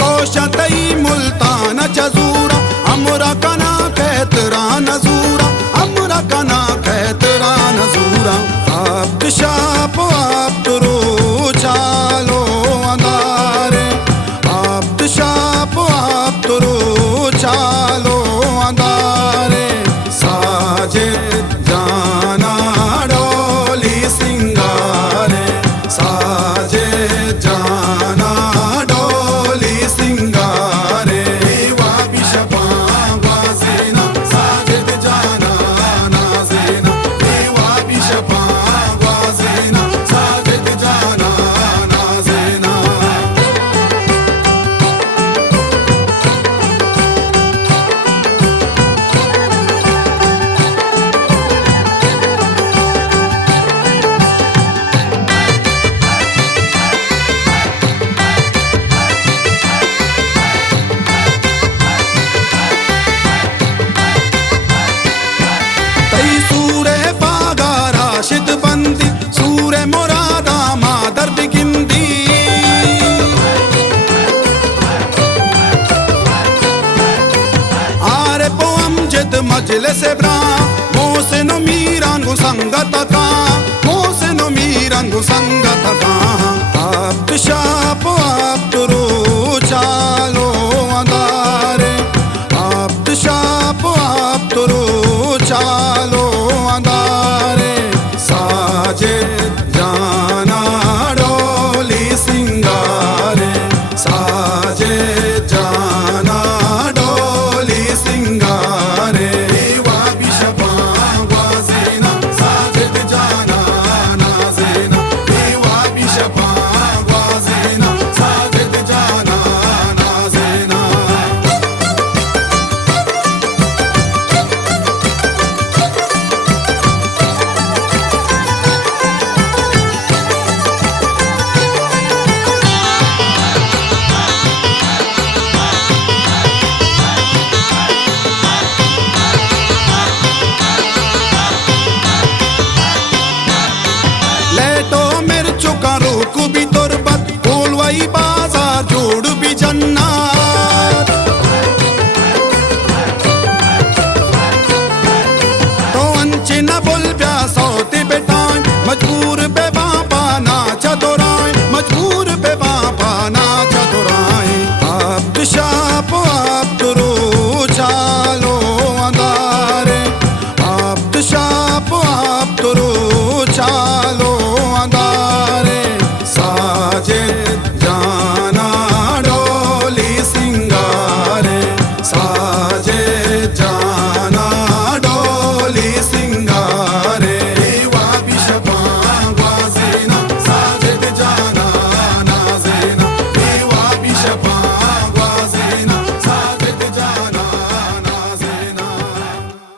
कोशतई मुल्तान चजूरा हमरा कना कहतरा नजूरा हमरा कना कहतरा नजूरा आब्द शाप आब्दुरो चालो अंदारे आब्द शाप आब्दुरो चालो अंदारे साजिद जाना डोली सिंगारे साजिद जाना डोली सिंगारे वाबी शपा वाजेना साजिद जाना नाजेना वाबी शपा वाजेना साजिद जाना नाजेना। सूरे बागा राशिद बंदी सूरे मुरादा मादर बिगिंदी आरे पोम जिद मजलिस ब्रा मोहसिन मीरान गु संगत का मोहसिन मीरान गु संगत का आब्द शाप आब्दुरो